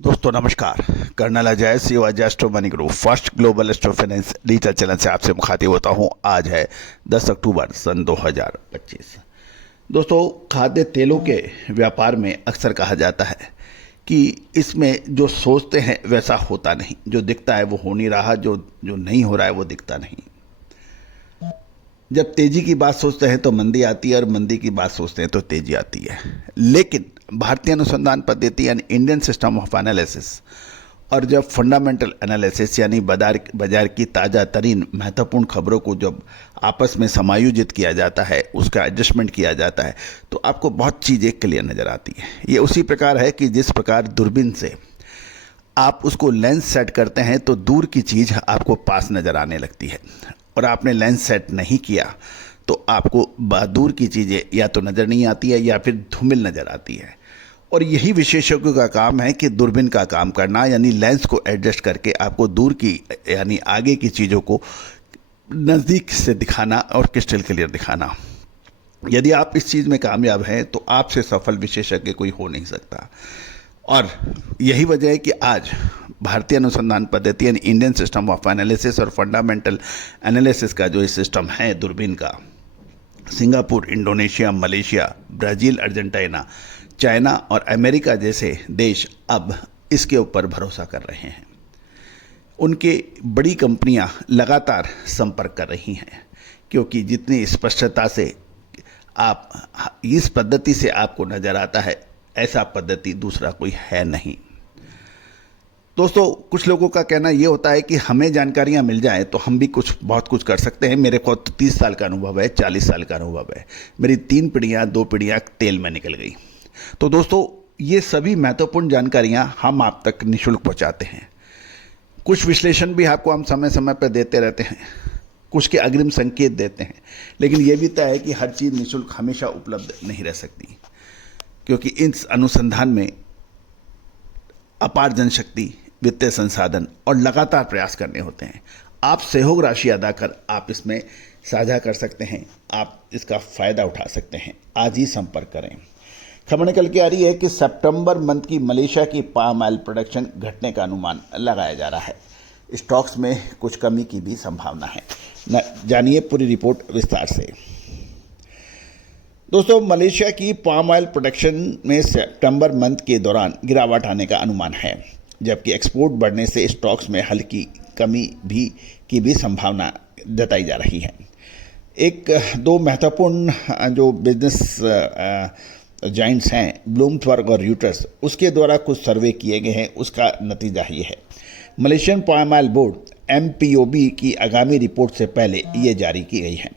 दोस्तों नमस्कार। Colonel Ajay C Ajay astro money group first global astro finance digital channel से आपसे मुखातिब होता हूं। आज है 10 अक्टूबर सन 2025। दोस्तों, खाद्य तेलों के व्यापार में अक्सर कहा जाता है कि इसमें जो सोचते हैं वैसा होता नहीं, जो दिखता है वो हो नहीं रहा, जो जो नहीं हो रहा है वो दिखता नहीं। जब तेजी की बात सोचते हैं तो मंदी आती है और मंदी की बात सोचते हैं तो तेजी आती है। लेकिन भारतीय अनुसंधान पद्धति यानी इंडियन सिस्टम ऑफ एनालिसिस और जब फंडामेंटल एनालिसिस यानी बाजार की ताज़ा तरीन महत्वपूर्ण खबरों को जब आपस में समायोजित किया जाता है, उसका एडजस्टमेंट किया जाता है, तो आपको बहुत चीज़ें क्लियर नज़र आती है। ये उसी प्रकार है कि जिस प्रकार दूरबीन से आप उसको लेंस सेट करते हैं तो दूर की चीज़ आपको पास नज़र आने लगती है, और आपने लेंस सेट नहीं किया तो आपको दूर की चीज़ें या तो नज़र नहीं आती है या फिर धूमिल नज़र आती है। और यही विशेषज्ञों का काम है कि दूरबीन का काम करना, यानी लेंस को एडजस्ट करके आपको दूर की यानी आगे की चीज़ों को नज़दीक से दिखाना और क्रिस्टल क्लियर दिखाना। यदि आप इस चीज़ में कामयाब हैं तो आपसे सफल विशेषज्ञ कोई हो नहीं सकता। और यही वजह है कि आज भारतीय अनुसंधान पद्धति यानी इंडियन सिस्टम ऑफ एनालिसिस और फंडामेंटल एनालिसिस का जो सिस्टम है दूरबीन का, Singapore, Indonesia, Malaysia, Brazil, Argentina, China और अमेरिका जैसे देश अब इसके ऊपर भरोसा कर रहे हैं। उनके बड़ी कंपनियां लगातार संपर्क कर रही हैं, क्योंकि जितनी स्पष्टता से आप इस पद्धति से आपको नज़र आता है, ऐसा पद्धति दूसरा कोई है नहीं। दोस्तों, कुछ लोगों का कहना ये होता है कि हमें जानकारियां मिल जाएं तो हम भी बहुत कुछ कर सकते हैं। मेरे को तो 30 साल का अनुभव है, 40 साल का अनुभव है। मेरी 3 पीढ़ियां 2 पीढ़ियां तेल में निकल गई। तो दोस्तों, ये सभी महत्वपूर्ण जानकारियां हम आप तक निःशुल्क पहुंचाते हैं। कुछ विश्लेषण भी आपको हम समय समय पर देते रहते हैं, कुछ के अग्रिम संकेत देते हैं, लेकिन यह भी तय है कि हर चीज़ निःशुल्क हमेशा उपलब्ध नहीं रह सकती, क्योंकि इस अनुसंधान में अपार जनशक्ति, वित्तीय संसाधन और लगातार प्रयास करने होते हैं। आप सहयोग राशि अदा कर आप इसमें साझा कर सकते हैं, आप इसका फ़ायदा उठा सकते हैं। आज ही संपर्क करें। खबर निकल के आ रही है कि सितंबर मंथ की मलेशिया की पाम ऑयल प्रोडक्शन घटने का अनुमान लगाया जा रहा है। स्टॉक्स में कुछ कमी की भी संभावना है। जानिए पूरी रिपोर्ट विस्तार से। दोस्तों, मलेशिया की पाम ऑयल प्रोडक्शन में सितंबर मंथ के दौरान गिरावट आने का अनुमान है, जबकि एक्सपोर्ट बढ़ने से स्टॉक्स में हल्की कमी की भी संभावना जताई जा रही है। दो महत्वपूर्ण जो बिजनेस जाइंट्स हैं, ब्लूमबर्ग और रॉयटर्स, उसके द्वारा कुछ सर्वे किए गए हैं, उसका नतीजा ये है। Malaysian palm oil board MPOB की आगामी रिपोर्ट से पहले ये जारी की गई है।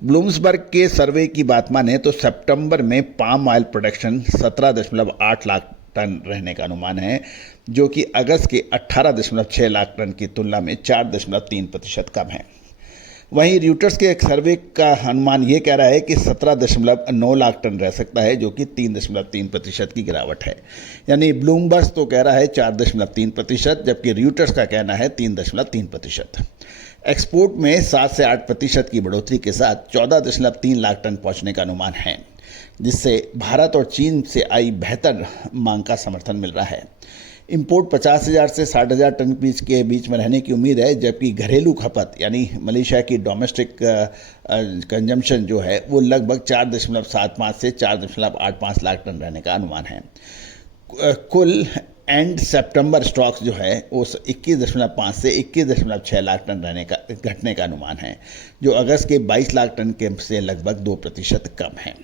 ब्लूमबर्ग के सर्वे की बात माने तो सितंबर में palm oil production 17.8 lakh ton रहने का अनुमान है, जो कि अगस्त के 18.6 लाख टन की तुलना में 4.3% कम है। वहीं रॉयटर्स के एक सर्वे का अनुमान ये कह रहा है कि 17.9 लाख टन रह सकता है, जो कि 3.3% की गिरावट है। यानी ब्लूमबर्ग तो कह रहा है 4.3%, जबकि रॉयटर्स का कहना है 3.3%। एक्सपोर्ट में 7 से 8% की बढ़ोतरी के साथ 14.3 लाख टन पहुंचने का अनुमान है, जिससे भारत और चीन से आई बेहतर मांग का समर्थन मिल रहा है। इंपोर्ट 50,000 से 60,000 टन के बीच में रहने की उम्मीद है, जबकि घरेलू खपत यानी मलेशिया की डोमेस्टिक कंजम्पशन जो है वो लगभग 4.75 से 4.85 लाख टन रहने का अनुमान है। कुल एंड सितंबर स्टॉक्स जो है वो 21.5 से 21.6 लाख टन घटने का अनुमान है, जो अगस्त के 22 लाख टन के से लगभग 2% कम है।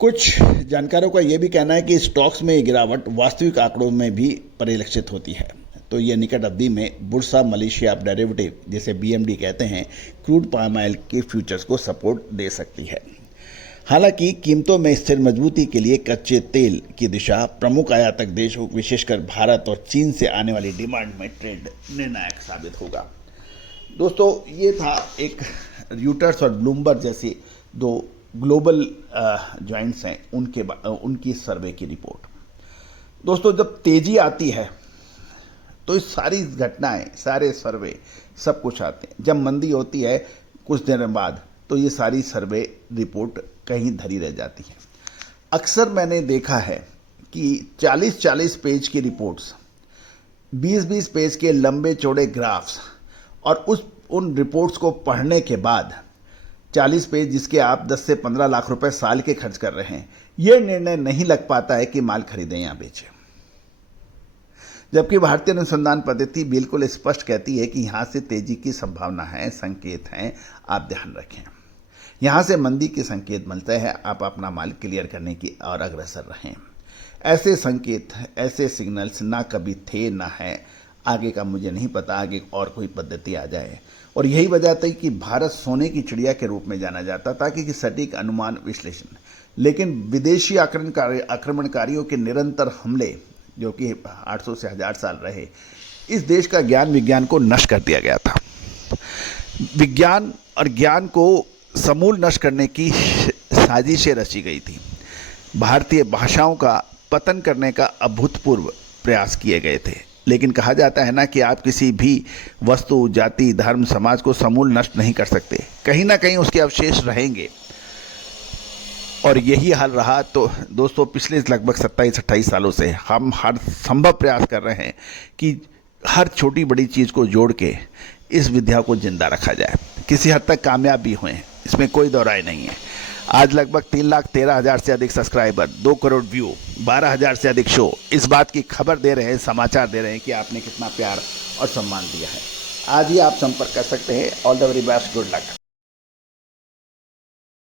कुछ जानकारों का यह भी कहना है कि स्टॉक्स में ये गिरावट वास्तविक आंकड़ों में भी परिलक्षित होती है, तो ये निकट अवधि में बुर्सा मलेशिया डेरिवेटिव, जिसे BMD कहते हैं, क्रूड पाम ऑयल के फ्यूचर्स को सपोर्ट दे सकती है। हालांकि कीमतों में स्थिर मजबूती के लिए कच्चे तेल की दिशा प्रमुख आयातक देशों, विशेषकर भारत और चीन से आने वाली डिमांड में ट्रेड निर्णायक साबित होगा। दोस्तों, ये था एक रॉयटर्स और ब्लूमबर्ग जैसी दो ग्लोबल जॉइंट्स हैं उनकी सर्वे की रिपोर्ट। दोस्तों, जब तेजी आती है तो इस सारी घटनाएं, सारे सर्वे, सब कुछ आते हैं। जब मंदी होती है कुछ दिन बाद तो ये सारी सर्वे रिपोर्ट कहीं धरी रह जाती है। अक्सर मैंने देखा है कि 40-40 पेज की रिपोर्ट्स, 20-20 पेज के लंबे चौड़े ग्राफ्स और उन रिपोर्ट्स को पढ़ने के बाद 40 पेज जिसके आप 10 से 15 लाख रुपए साल के खर्च कर रहे हैं, यह निर्णय नहीं लग पाता है कि माल खरीदें या बेचें। जबकि भारतीय अनुसंधान पद्धति बिल्कुल स्पष्ट कहती है कि यहां से तेजी की संभावना है, संकेत हैं, आप ध्यान रखें। यहां से मंदी के संकेत मिलते हैं, आप अपना माल क्लियर करने की और अग्रसर रहें। ऐसे संकेत, ऐसे सिग्नल्स ना कभी थे ना है, आगे का मुझे नहीं पता, आगे और कोई पद्धति आ जाए। और यही वजह थी कि भारत सोने की चिड़िया के रूप में जाना जाता था कि सटीक अनुमान विश्लेषण, लेकिन विदेशी आक्रमणकारियों के निरंतर हमले जो कि 800 से 1000 साल रहे, इस देश का ज्ञान विज्ञान को नष्ट कर दिया गया था। विज्ञान और ज्ञान को समूल नष्ट करने की साजिशें रची गई थी। भारतीय भाषाओं का पतन करने का अभूतपूर्व प्रयास किए गए थे। लेकिन कहा जाता है ना कि आप किसी भी वस्तु, जाति, धर्म, समाज को समूल नष्ट नहीं कर सकते, कहीं ना कहीं उसके अवशेष रहेंगे। और यही हाल रहा। तो दोस्तों, पिछले लगभग 27-28 सालों से हम हर संभव प्रयास कर रहे हैं कि हर छोटी बड़ी चीज़ को जोड़ के इस विद्या को जिंदा रखा जाए। किसी हद तक कामयाब भी हुए, इसमें कोई दो राय नहीं है। आज लगभग 3,13,000 से अधिक सब्सक्राइबर, 2 करोड़ व्यू, 12,000 से अधिक शो इस बात की खबर दे रहे हैं, समाचार दे रहे हैं कि आपने कितना प्यार और सम्मान दिया है। आज ही आप संपर्क कर सकते हैं। All the very best, good luck.